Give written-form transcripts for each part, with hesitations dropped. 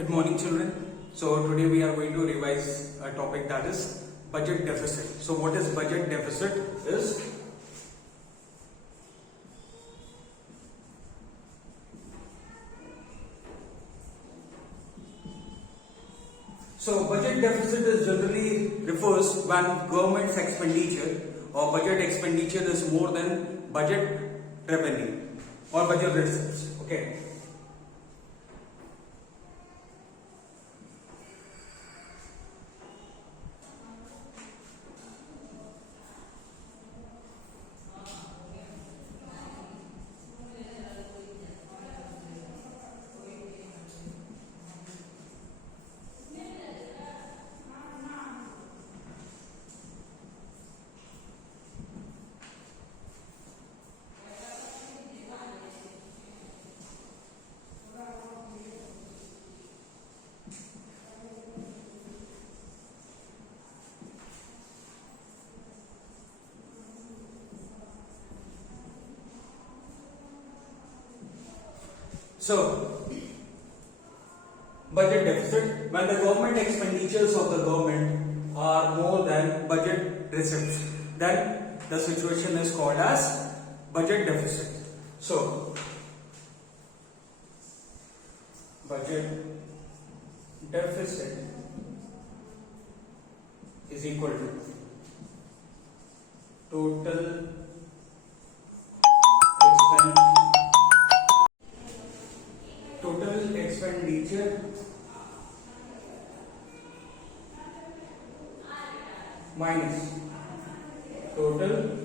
Good morning, children. So today we are going to revise a topic, that is budget deficit. So what is budget deficit is budget deficit is generally refers when government's expenditure or budget expenditure is more than budget revenue or budget receipts. Okay. So, budget deficit, when the government expenditures of the government are more than budget receipts, then the situation is called as budget deficit. So, budget deficit is equal to total expenditure minus total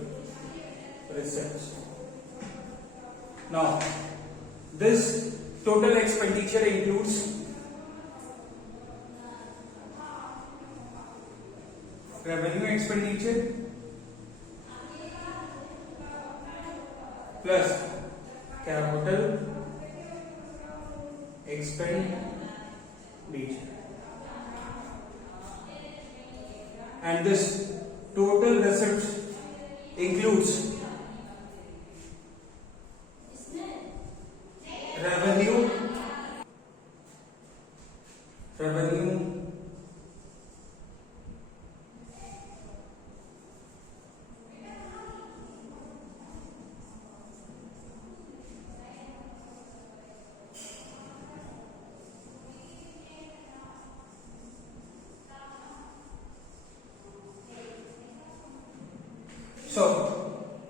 receipts. Now, this total expenditure includes revenue expenditure plus capital expenditure, and this total receipts includes revenue So,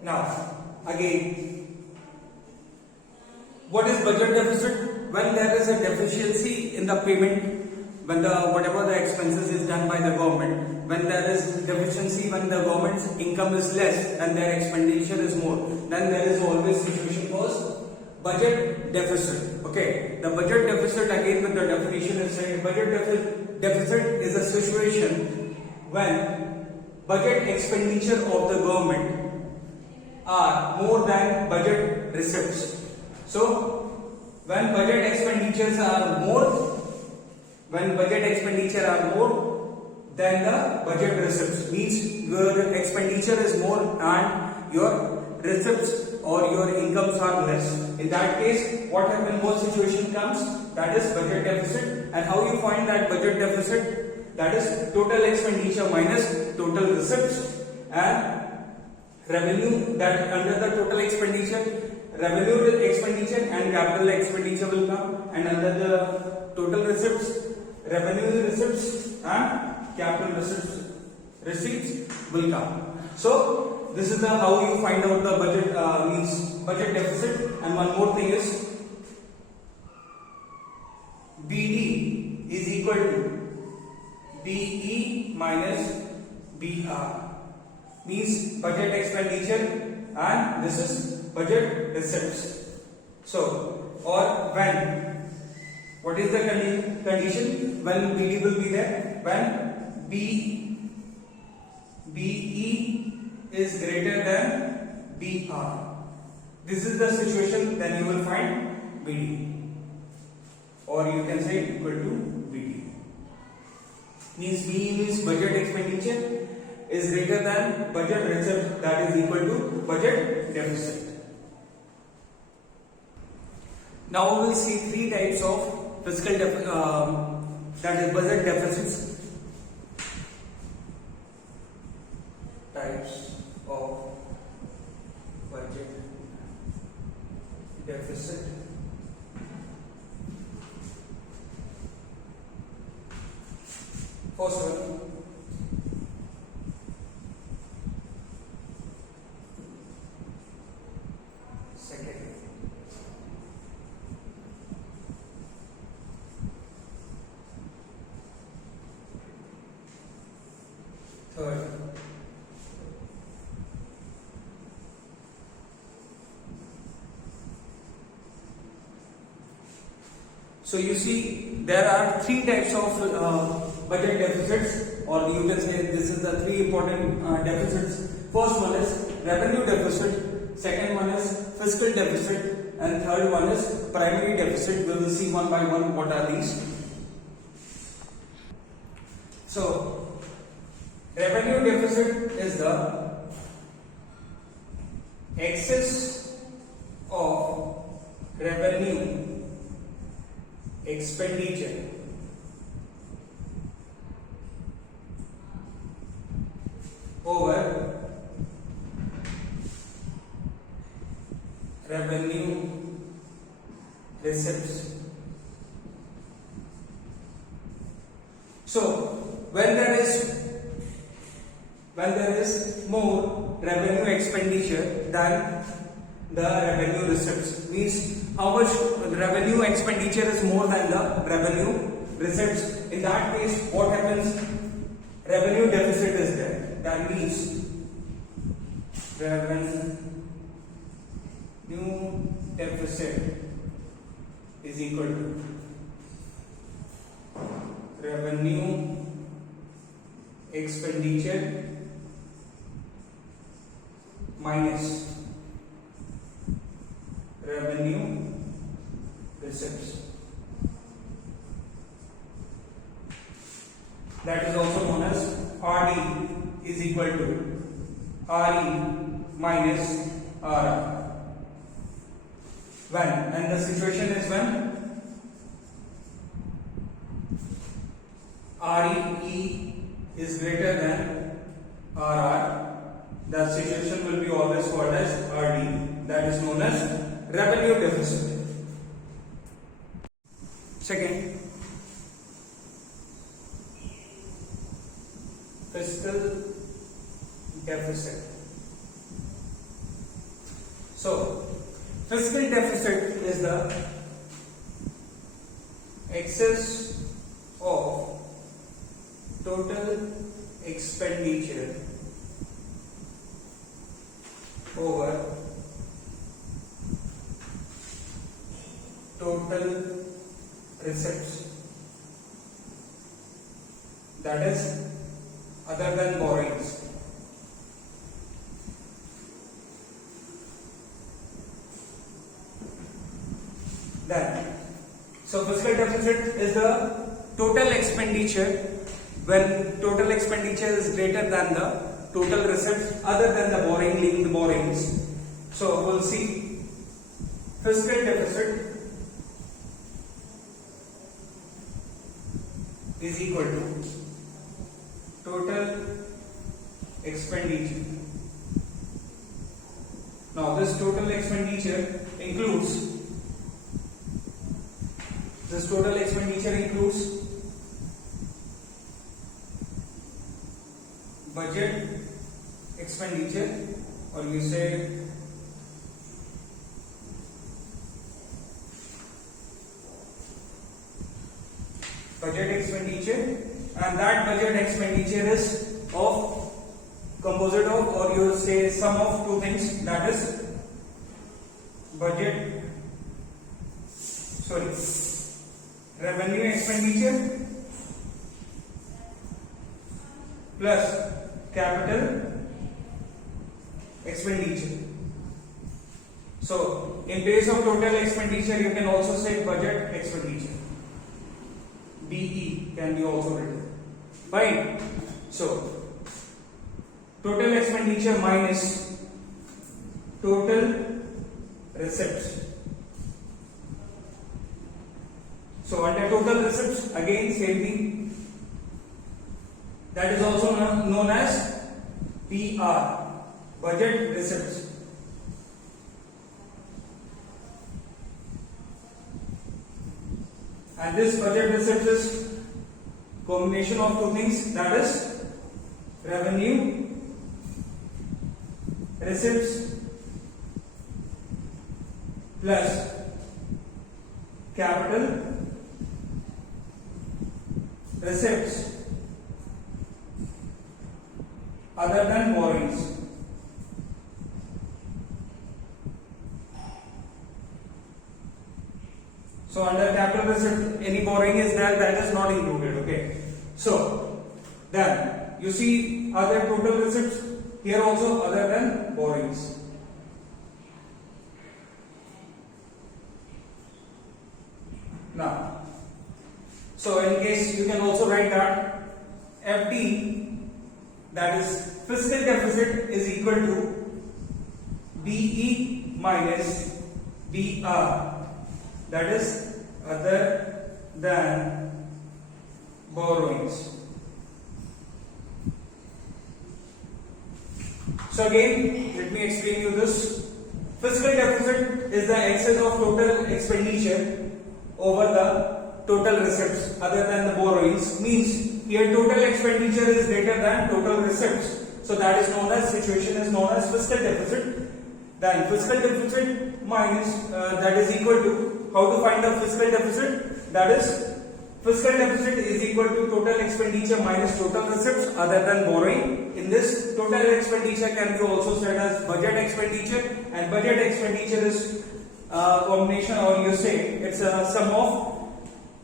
now again, what is budget deficit? When there is a deficiency in the payment, when whatever the expenses is done by the government, when there is deficiency, when the government's income is less and their expenditure is more, then there is always situation called budget deficit. Okay, the budget deficit, again with the definition is saying budget deficit is a situation when budget expenditure of the government are more than budget receipts. So, when budget expenditures are more, than the budget receipts, means your expenditure is more and your receipts or your incomes are less. In that case, what happens? What situation comes? That is budget deficit. And how you find that budget deficit? That is total expenditure minus total receipts, and revenue, that under the total expenditure, revenue expenditure and capital expenditure will come, and under the total receipts, revenue receipts and capital receipts will come. So this is the how you find out the budget means budget deficit. And one more thing is BD is equal to BE minus BR, means budget expenditure and this is budget receipts. So, or when, what is the condition when BD will be there? When BE is greater than BR. This is the situation, then you will find BD, or you can say equal to BD. Means B means budget expenditure is greater than budget receipt, that is equal to budget deficit. Now we will see three types of that is budget deficits. Types of budget deficit. First one, second, third, so you see there are three types of budget deficits, or you can say this is the three important deficits. First one is revenue deficit, second one is fiscal deficit, and third one is primary deficit. We will see one by one what are these. So revenue deficit is the excess of revenue expenditure over revenue receipts. So when there is more revenue expenditure than the revenue receipts, means how much revenue expenditure is more than the revenue receipts. In that case, what happens? Revenue deficit is there. That means revenue deficit is equal to revenue expenditure minus revenue receipts. That is also known as RD is equal to RE minus RR. When? And the situation is when RE is greater than RR, the situation will be always called as RD. That is known as revenue deficit. Second, fiscal deficit. So, fiscal deficit is the excess of total expenditure over total receipts, that is other than borrowings. Then, so fiscal deficit is the total expenditure when total expenditure is greater than the total receipts other than the borrowing, leaving the borrowings. So we'll see fiscal deficit is equal to total expenditure. Now this total expenditure includes budget expenditure, or you say budget expenditure, and that budget expenditure is composite of, or you say sum of two things, that is revenue expenditure plus capital expenditure. So in place of total expenditure you can also say budget expenditure. DE can be also written. Fine. So total expenditure minus total receipts. So under total receipts, again same thing. That is also known as PR, budget receipts. And this budget receipts is combination of two things, that is revenue receipts plus capital receipts other than borrowings. So under capital receipt, any borrowing is there, that is not included. Okay. So then you see other total receipts here also other than borrowings. Now, so in case you can also write that FD, that is fiscal deficit, is equal to BE minus BR, that is other than borrowings. So again, let me explain you this. Fiscal deficit is the excess of total expenditure over the total receipts other than the borrowings. Means here total expenditure is greater than total receipts. So that is known as, situation is known as fiscal deficit. Then fiscal deficit minus that is equal to, how to find the fiscal deficit? That is fiscal deficit is equal to total expenditure minus total receipts other than borrowing. In this, total expenditure can be also said as budget expenditure, and budget expenditure is combination, or you say it's a sum of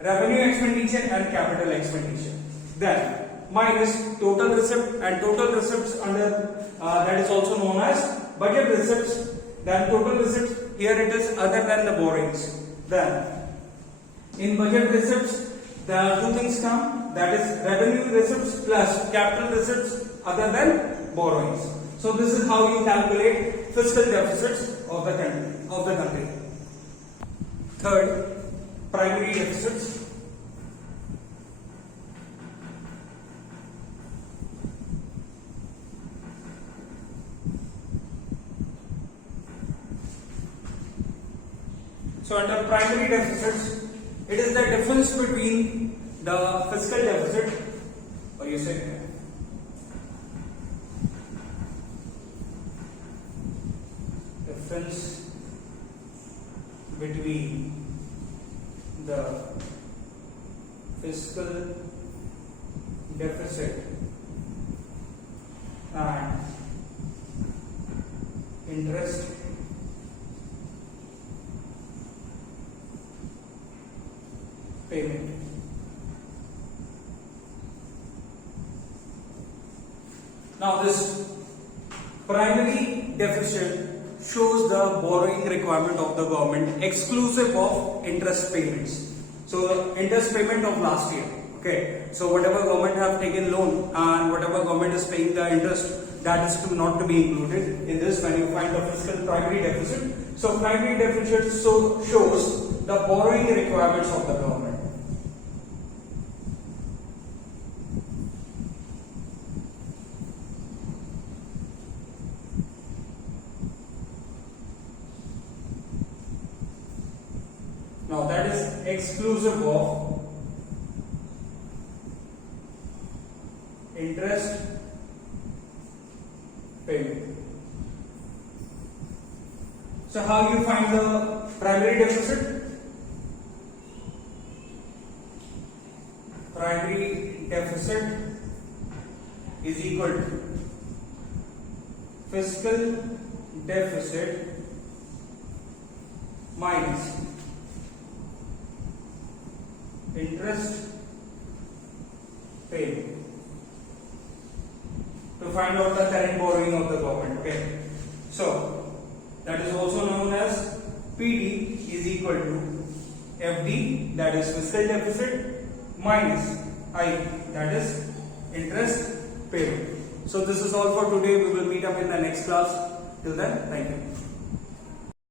revenue expenditure and capital expenditure. Then minus total receipt, and total receipts under that is also known as budget receipts. Then total receipts, here it is other than the borrowings. Then in budget receipts, the two things come, that is revenue receipts plus capital receipts other than borrowings. So this is how you calculate fiscal deficits of the country. Third, primary deficits. So under primary deficits, it is the difference between the fiscal deficit, or you say difference between the fiscal deficit and interest payment. Now this primary deficit shows the borrowing requirement of the government exclusive of interest payments. So interest payment of last year. Okay. So whatever government have taken loan and whatever government is paying the interest, that is not to be included in this when you find the fiscal primary deficit. So primary deficit shows the borrowing requirements of the government. Now that is exclusive of interest payment. So how you find the primary deficit? Primary deficit is equal to fiscal deficit minus interest paid to find out the current borrowing of the government. Okay, so that is also known as PD is equal to FD, that is fiscal deficit, minus I, that is interest paid. So this is all for today. We will meet up in the next class. Till then, thank you.